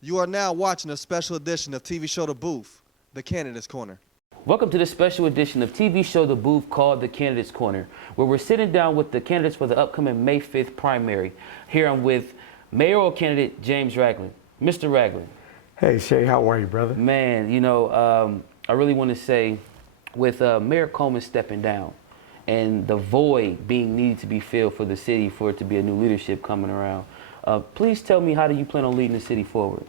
You are now watching a special edition of TV Show The Booth, The Candidates Corner. Welcome to the special edition of TV Show The Booth called The Candidates Corner, where we're sitting down with the candidates for the upcoming May 5th primary. Here I'm with mayoral candidate James Raglin. Mr. Raglin. Hey, Shay, how are you, brother? Man, you know, I really want to say, with Mayor Coleman stepping down and the void being needed to be filled for the city for it to be a new leadership coming around, please tell me, how do you plan on leading the city forward?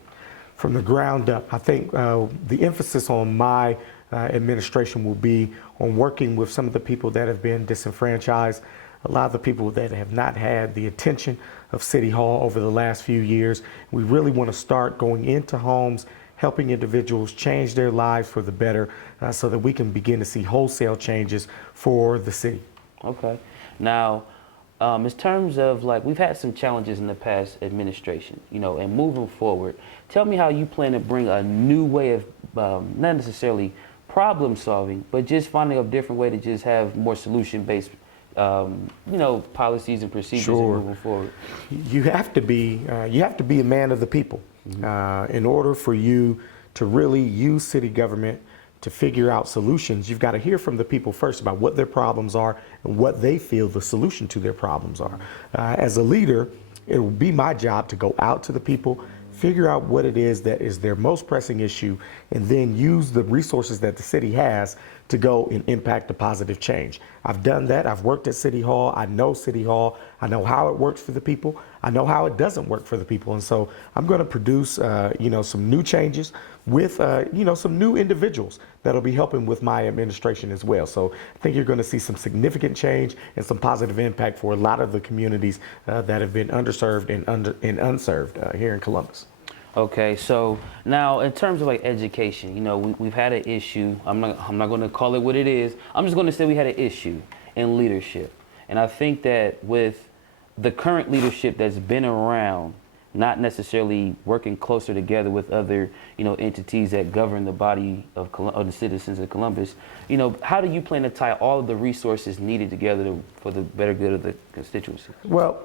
From the ground up, I think the emphasis on my administration will be on working with some of the people that have been disenfranchised, a lot of the people that have not had the attention of City Hall over the last few years. We really want to start going into homes, helping individuals change their lives for the better so that we can begin to see wholesale changes for the city. Okay. Now, in terms of, like, we've had some challenges in the past administration, you know, and moving forward, tell me how you plan to bring a new way of, not necessarily problem solving, but just finding a different way to just have more solution-based, you know, policies and procedures. Sure. Moving forward. You have to be a man of the people. In order for you to really use city government to figure out solutions, you've got to hear from the people first about what their problems are and what they feel the solution to their problems are. As a leader, it will be my job to go out to the people, figure out what it is that is their most pressing issue, and then use the resources that the city has to go and impact a positive change. I've done that. I've worked at City Hall. I know City Hall. I know how it works for the people. I know how it doesn't work for the people. And so I'm going to produce, you know, some new changes with, you know, some new individuals that'll be helping with my administration as well. So I think you're going to see some significant change and some positive impact for a lot of the communities that have been underserved and unserved here in Columbus. Okay, so now in terms of like education, you know, we've had an issue. I'm not going to call it what it is. I'm just going to say we had an issue in leadership. And I think that with the current leadership that's been around, not necessarily working closer together with other, you know, entities that govern the body of the citizens of Columbus, you know, how do you plan to tie all of the resources needed together for the better good of the constituency? Well,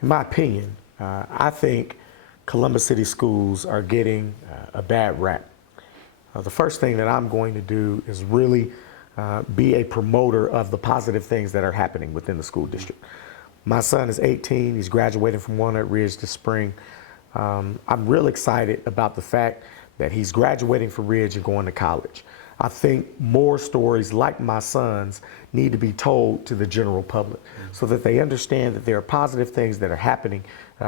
in my opinion, I think Columbus City Schools are getting a bad rap. The first thing that I'm going to do is really be a promoter of the positive things that are happening within the school district. My son is 18. He's graduating from Walnut Ridge this spring. I'm real excited about the fact that he's graduating from Ridge and going to college. I think more stories like my son's need to be told to the general public so that they understand that there are positive things that are happening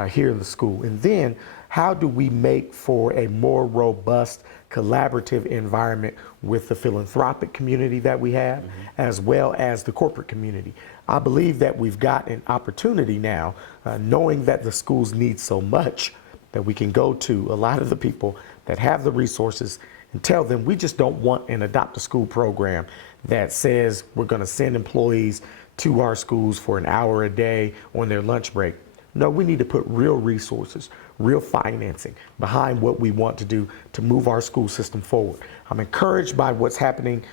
here in the school. And then how do we make for a more robust, collaborative environment with the philanthropic community that we have, as well as the corporate community? I believe that we've got an opportunity now, knowing that the schools need so much, that we can go to a lot of the people that have the resources and tell them we just don't want an adopt-a-school program that says we're going to send employees to our schools for an hour a day on their lunch break. No, we need to put real resources, real financing behind what we want to do to move our school system forward. I'm encouraged by what's happening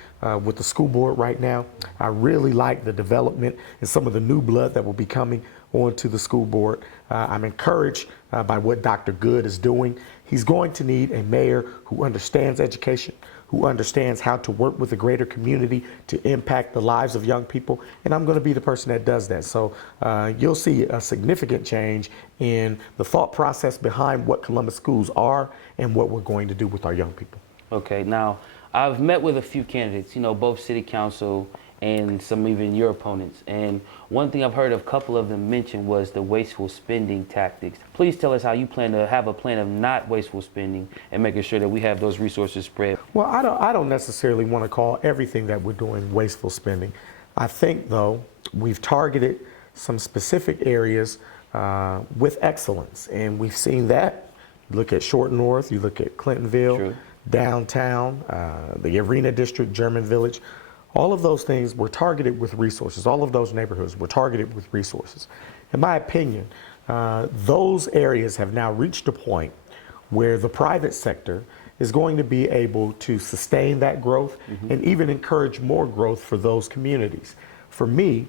with the school board right now. I really like the development and some of the new blood that will be coming onto the school board. I'm encouraged by what Dr. Good is doing. He's going to need a mayor who understands education, who understands how to work with the greater community to impact the lives of young people, and I'm going to be the person that does that. So you'll see a significant change in the thought process behind what Columbus schools are and what we're going to do with our young people. Okay, now I've met with a few candidates, you know, both city council and some even your opponents. And one thing I've heard a couple of them mention was the wasteful spending tactics. Please tell us how you plan to have a plan of not wasteful spending and making sure that we have those resources spread. Well, I don't necessarily want to call everything that we're doing wasteful spending. I think, though, we've targeted some specific areas with excellence, and we've seen that. You look at Short North, you look at Clintonville, True. Downtown, the Arena District, German Village. All of those things were targeted with resources. All of those neighborhoods were targeted with resources. In my opinion, those areas have now reached a point where the private sector is going to be able to sustain that growth and even encourage more growth for those communities. For me,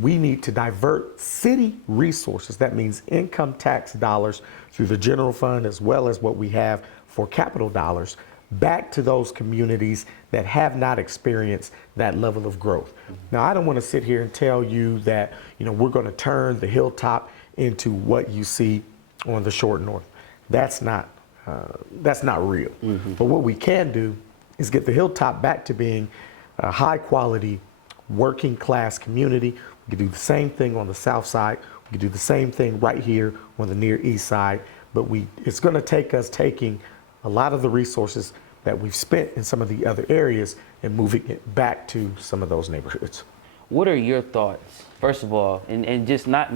we need to divert city resources, that means income tax dollars through the general fund as well as what we have for capital dollars, back to those communities that have not experienced that level of growth. Now, I don't want to sit here and tell you that, we're going to turn the hilltop into what you see on the short north. That's not real. But what we can do is get the hilltop back to being a high quality working class community. We can do the same thing on the south side. We can do the same thing right here on the near east side. But it's going to take us taking a lot of the resources that we've spent in some of the other areas and moving it back to some of those neighborhoods. What are your thoughts, first of all, and just not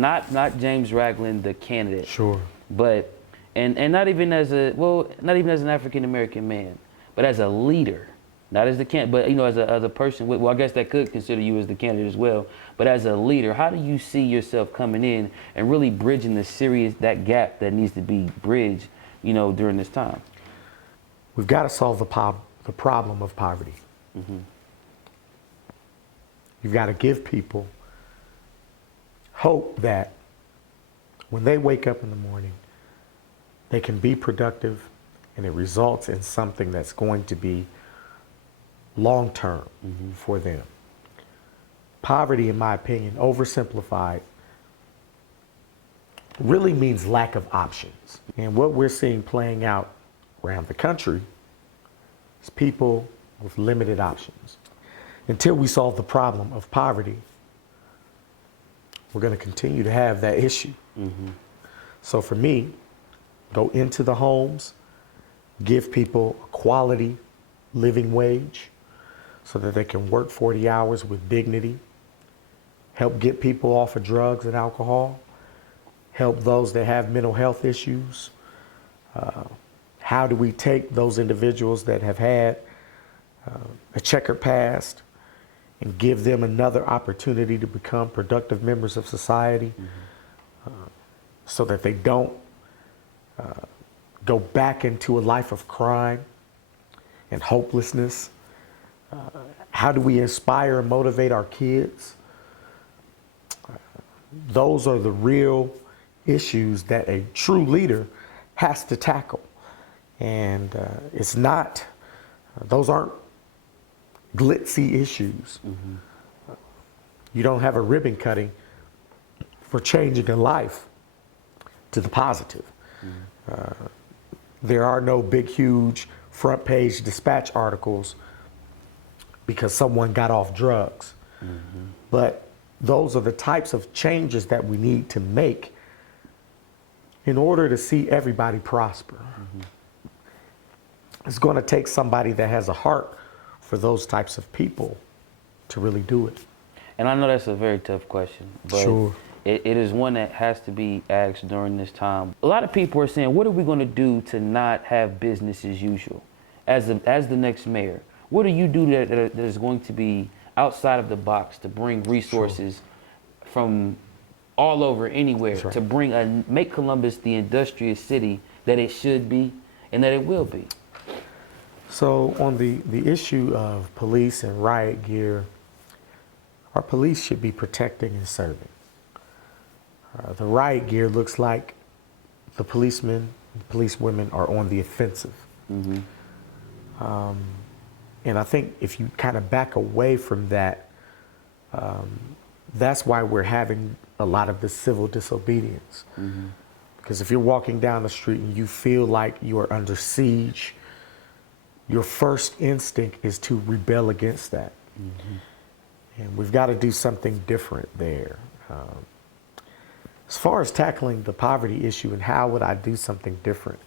James Raglin, the candidate, Sure. but and not even as an African American man, but as a leader, not as the candidate, but as a person. Well, I guess that could consider you as the candidate as well. But as a leader, how do you see yourself coming in and really bridging that gap that needs to be bridged, during this time? We've got to solve the problem of poverty. You've got to give people hope that when they wake up in the morning, they can be productive and it results in something that's going to be long-term for them. Poverty, in my opinion, oversimplified, really means lack of options. And what we're seeing playing out around the country is people with limited options. Until we solve the problem of poverty, we're going to continue to have that issue. So for me, go into the homes, give people a quality living wage so that they can work 40 hours with dignity, help get people off of drugs and alcohol, help those that have mental health issues. How do we take those individuals that have had a checkered past and give them another opportunity to become productive members of society so that they don't go back into a life of crime and hopelessness? How do we inspire and motivate our kids? Those are the real issues that a true leader has to tackle. And those aren't glitzy issues. You don't have a ribbon cutting for changing a life to the positive. There are no big, huge front page dispatch articles because someone got off drugs. But those are the types of changes that we need to make in order to see everybody prosper. It's going to take somebody that has a heart for those types of people to really do it. And I know that's a very tough question, but Sure. it is one that has to be asked during this time. A lot of people are saying, what are we going to do to not have business as usual? As the next mayor, what do you do that is going to be outside of the box to bring resources from all over, anywhere, That's right. to make Columbus the industrious city that it should be and that it will be? So on the issue of police and riot gear, our police should be protecting and serving. The riot gear looks like the policemen and policewomen are on the offensive. And I think if you kind of back away from that, that's why we're having a lot of this civil disobedience. Because if you're walking down the street and you feel like you are under siege, your first instinct is to rebel against that. And we've got to do something different there. As far as tackling the poverty issue and how would I do something different,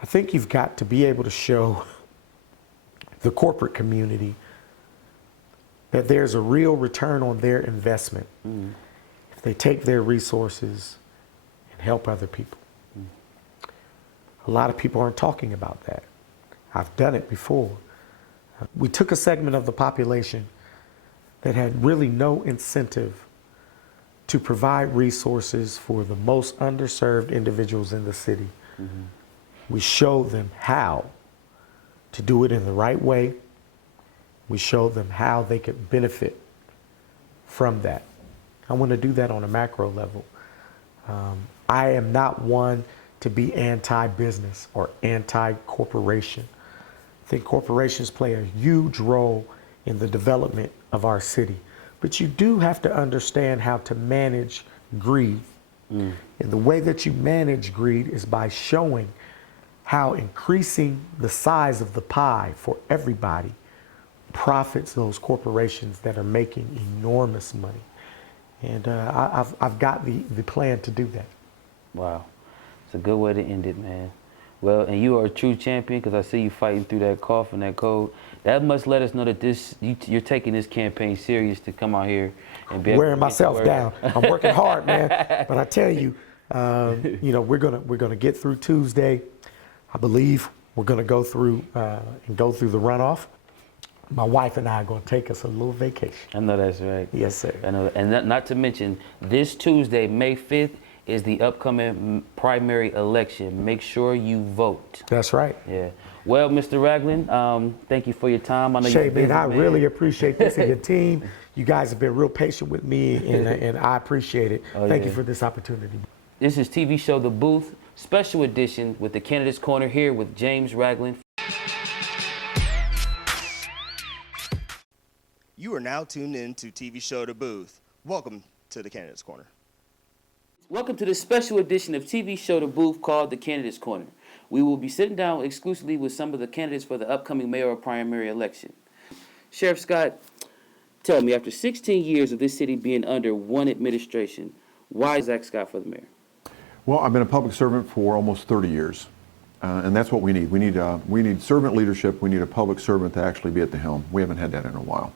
I think you've got to be able to show the corporate community that there's a real return on their investment if they take their resources and help other people. A lot of people aren't talking about that. I've done it before. We took a segment of the population that had really no incentive to provide resources for the most underserved individuals in the city. We showed them how to do it in the right way. We showed them how they could benefit from that. I want to do that on a macro level. I am not one to be anti-business or anti-corporation. I think corporations play a huge role in the development of our city. But you do have to understand how to manage greed. And the way that you manage greed is by showing how increasing the size of the pie for everybody profits those corporations that are making enormous money. And I've got the plan to do that. Wow. It's a good way to end it, man. Well, and you are a true champion because I see you fighting through that cough and that cold. That must let us know that you're taking this campaign serious to come out here and be Wearing myself down. I'm working hard, man. But I tell you, you know, we're gonna get through Tuesday. I believe we're gonna go through the runoff. My wife and I are gonna take us a little vacation. I know that's right. Yes, sir. I know, and not to mention this Tuesday, May 5th, is the upcoming primary election. Make sure you vote. That's right. Yeah. Well, Mr. Raglin, thank you for your time. I know Shay, you're busy, man, I man. really appreciate this and your team. You guys have been real patient with me, and I appreciate it. Thank you for this opportunity. This is TV Show The Booth, special edition with the Candidates Corner here with James Raglin. You are now tuned in to TV Show The Booth. Welcome to the Candidates Corner. Welcome to this special edition of TV Show The Booth called the Candidates Corner. We will be sitting down exclusively with some of the candidates for the upcoming mayoral primary election. Sheriff Scott, tell me, after 16 years of this city being under one administration, why is Zach Scott for the mayor? Well, I've been a public servant for almost 30 years, and that's what we need. We need servant leadership. We need a public servant to actually be at the helm. We haven't had that in a while.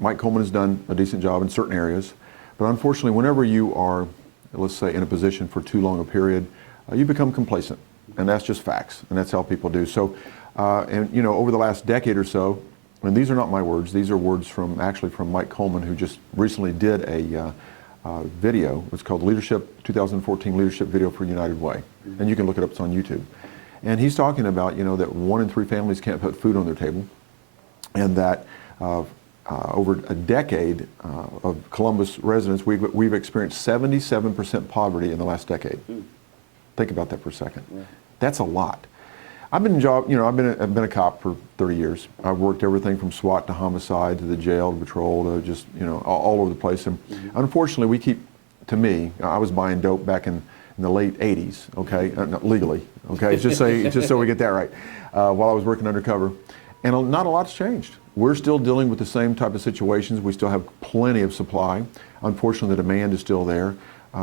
Mike Coleman has done a decent job in certain areas, but unfortunately, whenever you are, let's say, in a position for too long a period, you become complacent, and that's just facts, and that's how people do. So, and you know, over the last decade or so, and these are not my words, these are words from Mike Coleman, who just recently did a video. It's called 2014 Leadership Video for United Way, and you can look it up. It's on YouTube. And he's talking about, you know, that 1 in 3 families can't put food on their table, and that over a decade of Columbus residents, we've experienced 77% poverty in the last decade. Think about that for a second. Yeah. That's a lot. I've been I've been a cop for 30 years. I've worked everything from SWAT to homicide to the jail to patrol to just, you know, all over the place. And unfortunately, I was buying dope back in the late 80s, okay, not legally, okay, just so we get that right, while I was working undercover. And not a lot's changed. We're still dealing with the same type of situations. We still have plenty of supply. Unfortunately, the demand is still there.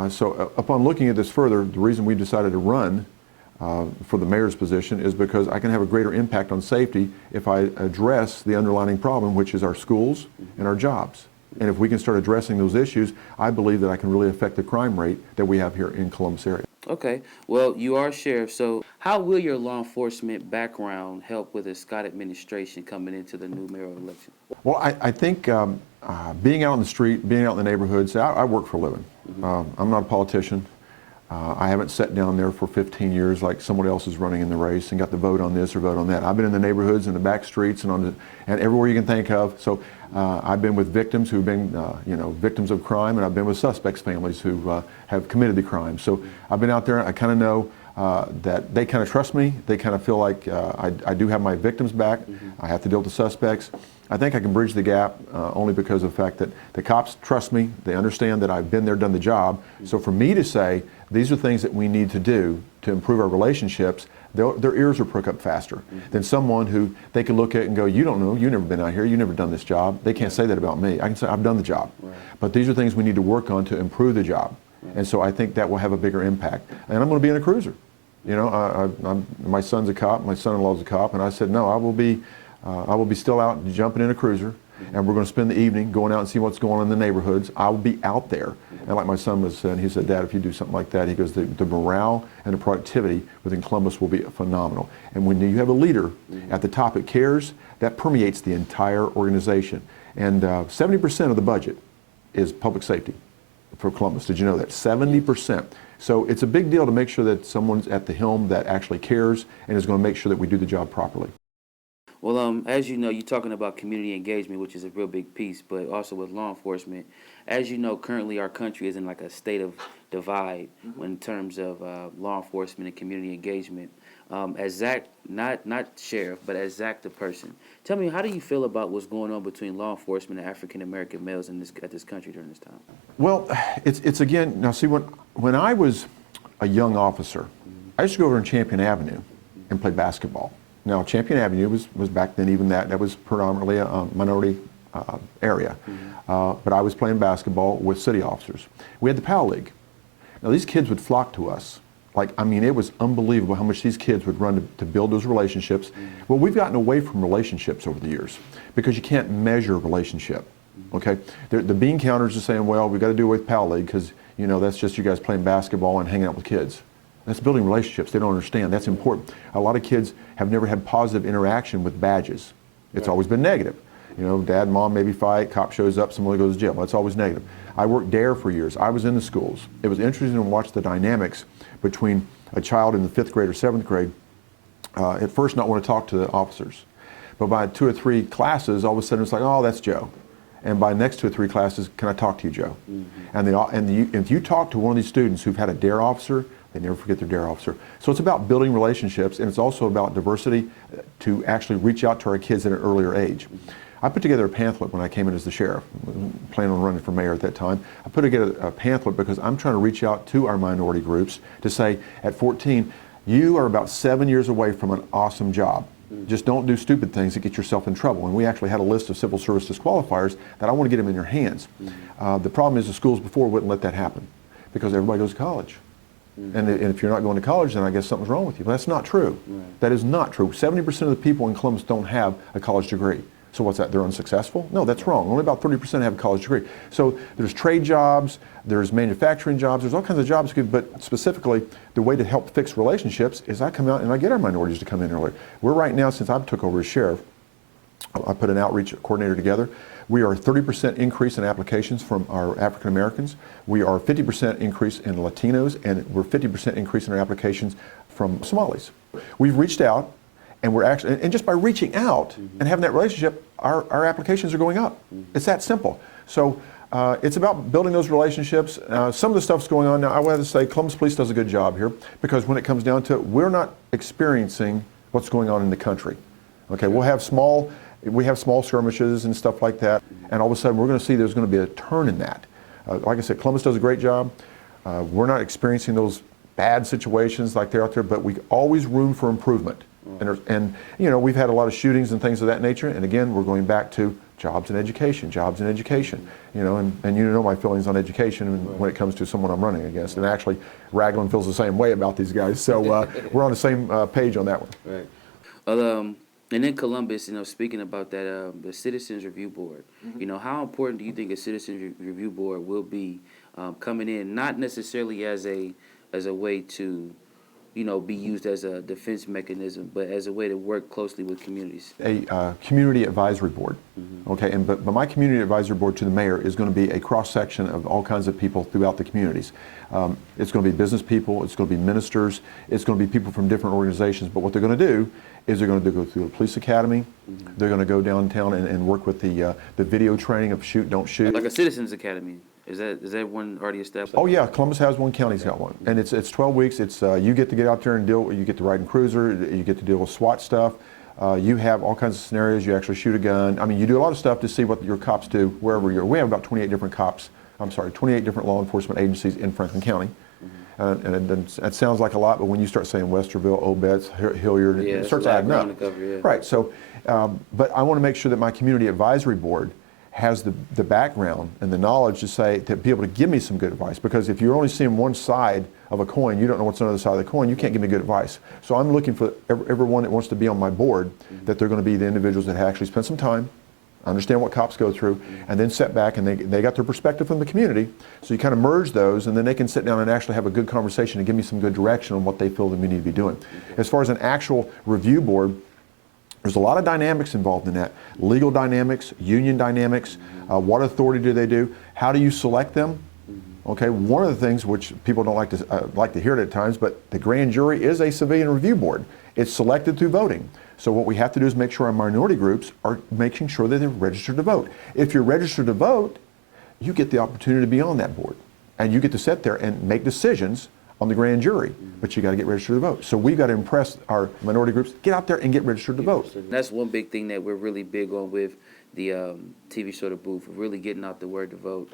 So upon looking at this further, the reason we decided to run for the mayor's position is because I can have a greater impact on safety if I address the underlying problem, which is our schools and our jobs. And if we can start addressing those issues, I believe that I can really affect the crime rate that we have here in Columbus area. Okay, well, you are a sheriff, so how will your law enforcement background help with the Scott administration coming into the new mayoral election? Well, I think being out on the street, being out in the neighborhoods, I work for a living. I'm not a politician. I haven't sat down there for 15 years like somebody else is running in the race and got to vote on this or vote on that. I've been in the neighborhoods and the back streets and everywhere you can think of. So I've been with victims who've been, victims of crime, and I've been with suspects' families who have committed the crime. So I've been out there. I kind of know that they kind of trust me. They kind of feel like I do have my victims back. I have to deal with the suspects. I think I can bridge the gap only because of the fact that the cops trust me. They understand that I've been there, done the job. So for me to say, these are things that we need to do to improve our relationships, their ears will perk up faster than someone who they can look at and go, you don't know, you've never been out here, you've never done this job. They can't say that about me. I can say, I've done the job. Right. But these are things we need to work on to improve the job. Right. And so I think that will have a bigger impact. And I'm going to be in a cruiser. You know, my son's a cop, my son-in-law's a cop, and I said, no, I will be still out jumping in a cruiser, and we're going to spend the evening going out and see what's going on in the neighborhoods. I will be out there. And like my son was saying, he said, Dad, if you do something like that, he goes, the morale and the productivity within Columbus will be phenomenal. And when you have a leader at the top that cares, that permeates the entire organization. And 70% of the budget is public safety for Columbus. Did you know that? 70%. So it's a big deal to make sure that someone's at the helm that actually cares and is going to make sure that we do the job properly. Well, as you know, you're talking about community engagement, which is a real big piece, but also with law enforcement. As you know, currently our country is in like a state of divide in terms of law enforcement and community engagement. As Zach, not sheriff, but as Zach the person, tell me, how do you feel about what's going on between law enforcement and African American males in this country during this time? Well, it's again, now see, when I was a young officer, I used to go over in Champion Avenue and play basketball. Now, Champion Avenue was back then, even that was predominantly a minority area. But I was playing basketball with city officers. We had the PAL League. Now, these kids would flock to us. Like, I mean, it was unbelievable how much these kids would run to build those relationships. Well, we've gotten away from relationships over the years because you can't measure a relationship, okay? The bean counters are saying, well, we've got to do away with PAL League because, you know, that's just you guys playing basketball and hanging out with kids. That's building relationships. They don't understand. That's important. A lot of kids have never had positive interaction with badges. It's always been negative. You know, dad and mom maybe fight, cop shows up, somebody goes to jail. That's always negative. I worked DARE for years. I was in the schools. It was interesting to watch the dynamics between a child in the 5th grade or 7th grade, at first not want to talk to the officers. But by 2 or 3 classes, all of a sudden it's like, oh, that's Joe. And by next 2 or 3 classes, can I talk to you, Joe? And if you talk to one of these students who've had a DARE officer, they never forget their DARE officer. So it's about building relationships, and it's also about diversity to actually reach out to our kids at an earlier age. I put together a pamphlet when I came in as the sheriff, planning on running for mayor at that time. I put together a pamphlet because I'm trying to reach out to our minority groups to say, at 14, you are about 7 years away from an awesome job. Just don't do stupid things that get yourself in trouble. And we actually had a list of civil service disqualifiers that I want to get them in your hands. The problem is the schools before wouldn't let that happen because everybody goes to college. And if you're not going to college, then I guess something's wrong with you. But that's not true. That is not true. 70% of the people in Columbus don't have a college degree. So what's that? They're unsuccessful? No, that's wrong. Only about 30% have a college degree. So there's trade jobs, there's manufacturing jobs, there's all kinds of jobs, but specifically the way to help fix relationships is I come out and I get our minorities to come in earlier. We're right now, since I took over as sheriff, I put an outreach coordinator together. We are a 30% increase in applications from our African Americans. We are a 50% increase in Latinos, and we're 50% increase in our applications from Somalis. We've reached out, and we're actually, and just by reaching out and having that relationship, our applications are going up. It's that simple. So it's about building those relationships. Some of the stuff's going on now. I would have to say Columbus Police does a good job here because when it comes down to it, we're not experiencing what's going on in the country. Okay, we have small skirmishes and stuff like that, and all of a sudden we're going to see there's going to be a turn in that. Like I said, Columbus does a great job. We're not experiencing those bad situations like they're out there, but we always room for improvement. And you know, we've had a lot of shootings and things of that nature, and again, we're going back to jobs and education, you know, and you know my feelings on education when it comes to someone I'm running against. And actually, Raglin feels the same way about these guys, so we're on the same page on that one. Right. And in Columbus, you know, speaking about that, the Citizens Review Board, you know, how important do you think a Citizens Review Board will be coming in, not necessarily as a way to, you know, be used as a defense mechanism, but as a way to work closely with communities? A community advisory board, okay, but my community advisory board to the mayor is going to be a cross-section of all kinds of people throughout the communities. It's going to be business people, it's going to be ministers, it's going to be people from different organizations, but what they're going to do is they're going to go through the police academy, they're going to go downtown and work with the video training of shoot, don't shoot. Like a citizens academy. Is that one already established? Oh yeah, Columbus has one, county's got one. And it's 12 weeks, it's you get to get out there and you get to ride in cruiser, you get to deal with SWAT stuff, you have all kinds of scenarios, you actually shoot a gun. I mean, you do a lot of stuff to see what your cops do wherever you're. We have about 28 different law enforcement agencies in Franklin County. And it sounds like a lot, but when you start saying Westerville, Obetz, Hilliard, it starts adding up. Right, so, but I want to make sure that my community advisory board has the background and the knowledge to be able to give me some good advice, because if you're only seeing one side of a coin, you don't know what's on the other side of the coin, you can't give me good advice. So I'm looking for everyone that wants to be on my board, that they're going to be the individuals that actually spend some time, understand what cops go through, and then sit back and they got their perspective from the community. So you kind of merge those, and then they can sit down and actually have a good conversation and give me some good direction on what they feel that we need to be doing. As far as an actual review board, there's a lot of dynamics involved in that. Legal dynamics, union dynamics, what authority do they do? How do you select them? Okay, one of the things which people don't like to hear it at times, but the grand jury is a civilian review board. It's selected through voting. So what we have to do is make sure our minority groups are making sure that they're registered to vote. If you're registered to vote, you get the opportunity to be on that board. And you get to sit there and make decisions on the grand jury, but you got to get registered to vote. So we've got to impress our minority groups, get out there and get registered to vote. That's one big thing that we're really big on with the TV show The Booth, really getting out the word to vote.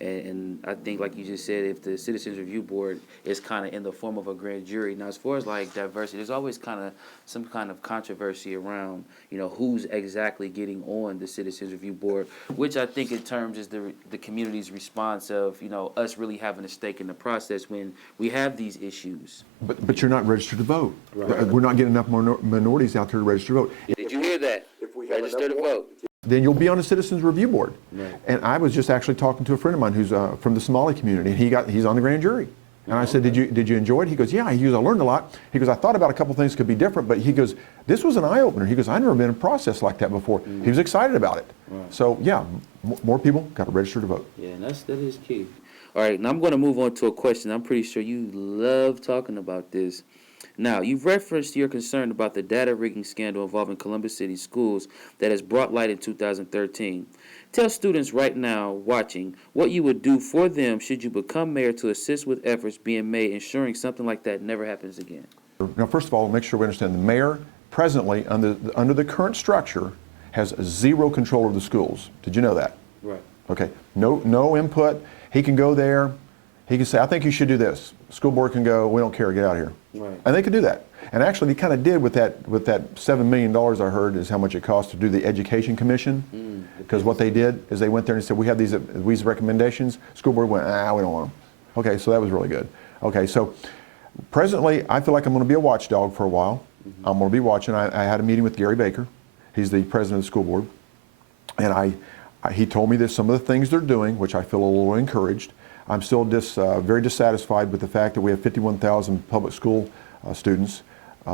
And I think, like you just said, if the Citizens Review Board is kind of in the form of a grand jury, now as far as like diversity, there's always kind of some kind of controversy around, you know, who's exactly getting on the Citizens Review Board, which I think in terms is the community's response of, you know, us really having a stake in the process when we have these issues. But you're not registered to vote. Right. We're not getting enough minorities out there to register to vote. Did you hear that? Register to vote. Then you'll be on a Citizens Review Board. Right. And I was just actually talking to a friend of mine who's from the Somali community, and he's on the grand jury. And I said, did you enjoy it? He goes, yeah. He goes, I learned a lot. He goes, I thought about a couple things could be different, but he goes, this was an eye-opener. He goes, I've never been in a process like that before. He was excited about it. Right. So yeah, more people got to register to vote. Yeah, and that is key. All right, now I'm going to move on to a question. I'm pretty sure you love talking about this. Now, you've referenced your concern about the data rigging scandal involving Columbus City schools that has brought light in 2013. Tell students right now watching what you would do for them should you become mayor to assist with efforts being made ensuring something like that never happens again. Now, first of all, make sure we understand the mayor presently under the current structure has zero control of the schools. Did you know that? Right. Okay, no input. He can go there. He can say, I think you should do this. School board can go, we don't care, get out of here. Right. And they could do that. And actually, they kind of did with that $7 million I heard is how much it cost to do the Education Commission. Because what they did is they went there and said, we have these recommendations. School board went, we don't want them. Okay, so that was really good. Okay, so presently, I feel like I'm going to be a watchdog for a while. I'm going to be watching. I had a meeting with Gary Baker. He's the president of the school board. And he told me that some of the things they're doing, which I feel a little encouraged. I'm still very dissatisfied with the fact that we have 51,000 public school students,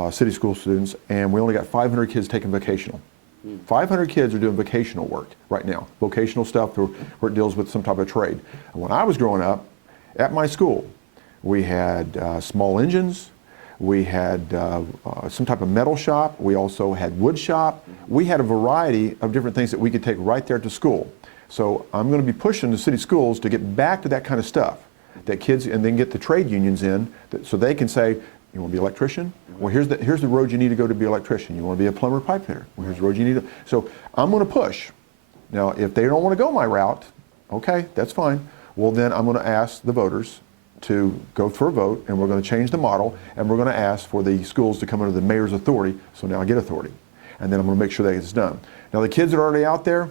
city school students, and we only got 500 kids taking vocational. 500 kids are doing vocational work right now, vocational stuff where it deals with some type of trade. And when I was growing up, at my school, we had small engines, we had some type of metal shop, we also had wood shop. We had a variety of different things that we could take right there to school. So I'm going to be pushing the city schools to get back to that kind of stuff, that kids, and then get the trade unions in, so they can say, you want to be an electrician? Well, here's the road you need to go to be an electrician. You want to be a plumber, pipe fitter? Well, here's the road you need to. So I'm going to push. Now, if they don't want to go my route, okay, that's fine. Well, then I'm going to ask the voters to go for a vote, and we're going to change the model, and we're going to ask for the schools to come under the mayor's authority, so now I get authority. And then I'm going to make sure that gets done. Now, the kids that are already out there,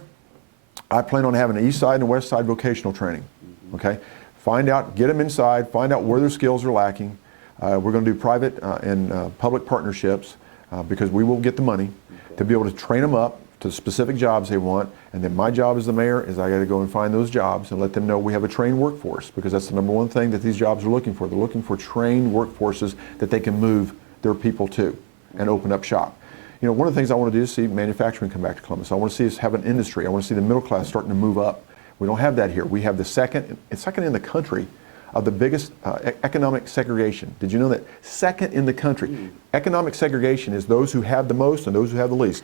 I plan on having an east side and a west side vocational training, okay? Find out, get them inside, find out where their skills are lacking. We're going to do private and public partnerships because we will get the money to be able to train them up to specific jobs they want. And then my job as the mayor is I got to go and find those jobs and let them know we have a trained workforce, because that's the number one thing that these jobs are looking for. They're looking for trained workforces that they can move their people to and open up shop. You know, one of the things I want to do is see manufacturing come back to Columbus. I want to see us have an industry. I want to see the middle class starting to move up. We don't have that here. We have the second in the country of the biggest economic segregation. Did you know that? Second in the country. Economic segregation is those who have the most and those who have the least.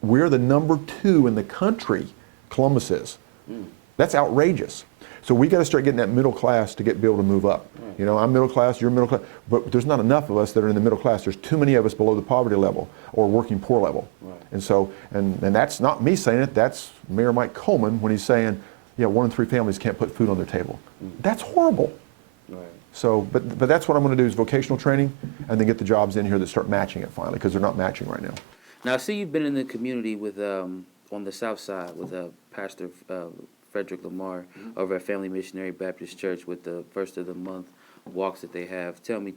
We're the number 2 in the country, Columbus is. That's outrageous. So we got to start getting that middle class to be able to move up. You know, I'm middle class, you're middle class, but there's not enough of us that are in the middle class. There's too many of us below the poverty level or working poor level. Right. And so, and that's not me saying it, that's Mayor Mike Coleman when he's saying, yeah, 1 in 3 families can't put food on their table. That's horrible. Right. So, but that's what I'm going to do is vocational training and then get the jobs in here that start matching it finally, because they're not matching right now. Now, I see you've been in the community with, on the south side with Pastor Frederick Lamar over at Family Missionary Baptist Church with the first of the month walks that they have. Tell me,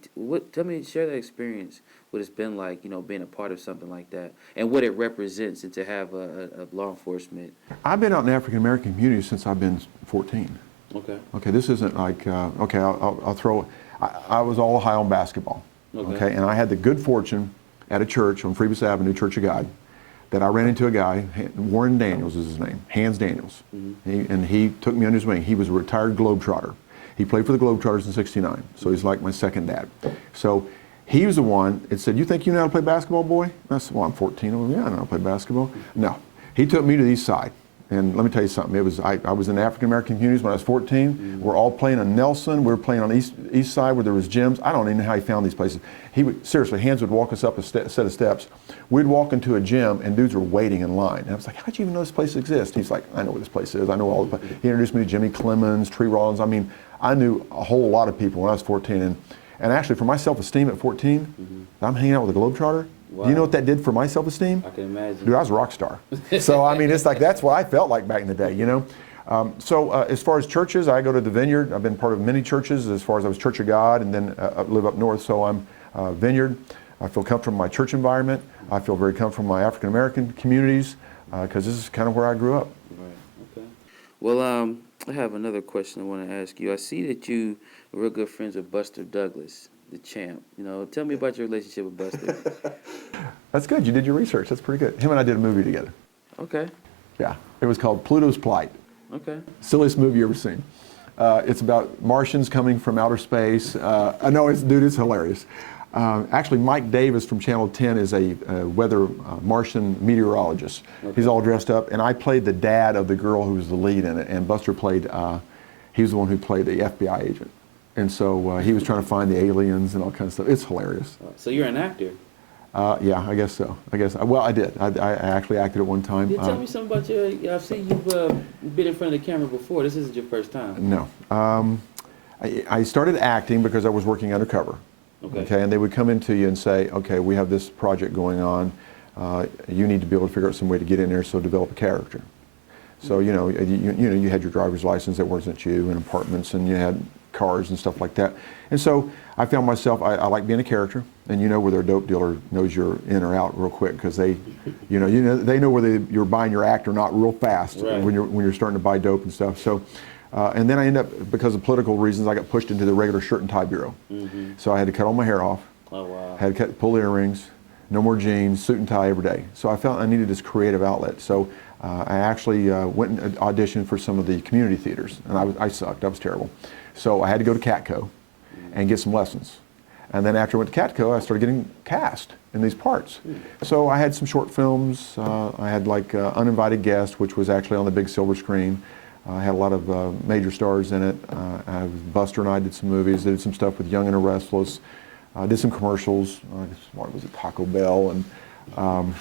share that experience, what it's been like, you know, being a part of something like that, and what it represents, and to have a law enforcement. I've been out in the African American community since I've been 14. Okay. Okay, this isn't like, okay, I'll throw, I was all Ohio in basketball. Okay, and I had the good fortune at a church on Phoebus Avenue, Church of God, that I ran into a guy, Warren Daniels is his name, Hans Daniels. And he took me under his wing. He was a retired Globetrotter. He played for the Globetrotters in '69, so he's like my second dad. So He was the one that said, "You think you know how to play basketball, boy?" And I said, "Well, I'm 14. Well, yeah, I know how to play basketball." No. He took me to the east side. And let me tell you something. I was in African American communities when I was 14. We're all playing on Nelson. We were playing on the east side where there was gyms. I don't even know how he found these places. He would, seriously, Hans would walk us up a set of steps. We'd walk into a gym and dudes were waiting in line. And I was like, "How'd you even know this place exists?" He's like, "I know where this place is. I know all the." He introduced me to Jimmy Clemens, Tree Rollins. I mean, I knew a whole lot of people when I was 14. And actually, for my self-esteem at 14, I'm hanging out with a Globetrotter. Wow. Do you know what that did for my self-esteem? I can imagine. Dude, I was a rock star. So, I mean, it's like, that's what I felt like back in the day, you know? As far as churches, I go to the Vineyard. I've been part of many churches as far as I was Church of God and then live up north, so I'm Vineyard. I feel comfortable in my church environment. I feel very comfortable in my African American communities because this is kind of where I grew up. Right, okay. Well, I have another question I want to ask you. I see that you are real good friends with Buster Douglas, the champ. You know, tell me about your relationship with Buster. That's good. You did your research. That's pretty good. Him and I did a movie together. Okay. Yeah. It was called Pluto's Plight. Okay. Silliest movie you ever seen. It's about Martians coming from outer space. I know, it's hilarious. Actually, Mike Davis from Channel 10 is a weather Martian meteorologist. Okay. He's all dressed up, and I played the dad of the girl who was the lead in it, and Buster played, he was the one who played the FBI agent. And so he was trying to find the aliens and all kinds of stuff. It's hilarious. So you're an actor? Yeah, I guess so. Well, I did. I actually acted at one time. Tell me something about your, I've seen you've been in front of the camera before. This isn't your first time. No. I started acting because I was working undercover. Okay, and they would come into you and say, "Okay, we have this project going on. You need to be able to figure out some way to get in there, so develop a character." So you know, you had your driver's license that wasn't you, and apartments, and you had cars and stuff like that. And so I found myself, I like being a character, and you know whether a dope dealer knows you're in or out real quick because they know whether you're buying your act or not real fast. Right. when you're starting to buy dope and stuff. So. And then I ended up, because of political reasons, I got pushed into the regular shirt and tie bureau. So I had to cut all my hair off. Oh, wow. Had to pull the earrings, no more jeans, suit and tie every day. So I felt I needed this creative outlet. So I actually went and auditioned for some of the community theaters, and I sucked. I was terrible. So I had to go to Catco and get some lessons. And then after I went to Catco, I started getting cast in these parts. So I had some short films. I had like Uninvited Guest, which was actually on the big silver screen. I had a lot of major stars in it. Buster and I did some movies. Did some stuff with Young and the Restless. Did some commercials. What was it, Taco Bell and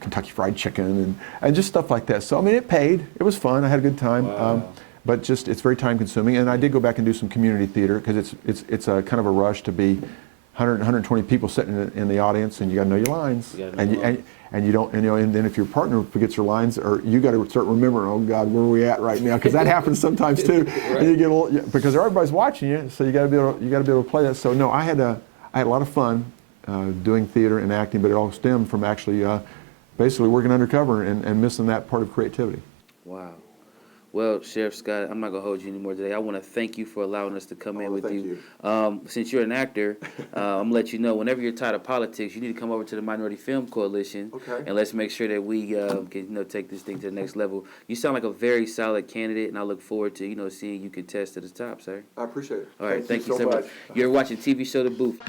Kentucky Fried Chicken and just stuff like that. So I mean, it paid. It was fun. I had a good time. Wow. But just it's very time consuming. And I did go back and do some community theater because it's a kind of a rush to be 120 people sitting in the audience, and you got to know your lines. And you don't, and then if your partner forgets your lines, or you got to start remembering, oh God, where are we at right now? Because that happens sometimes too. Right. And you get a little, because everybody's watching you, so you got to be able to play that. So no, I had a lot of fun doing theater and acting, but it all stemmed from actually basically working undercover and missing that part of creativity. Wow. Well, Sheriff Scott, I'm not going to hold you anymore today. I want to thank you for allowing us to come in with you. Since you're an actor, I'm going to let you know, whenever you're tired of politics, you need to come over to the Minority Film Coalition, and let's make sure that we can take this thing to the next level. You sound like a very solid candidate, and I look forward to seeing you contest to the top, sir. I appreciate it. All right, thank you so much. You're watching TV Show The Booth.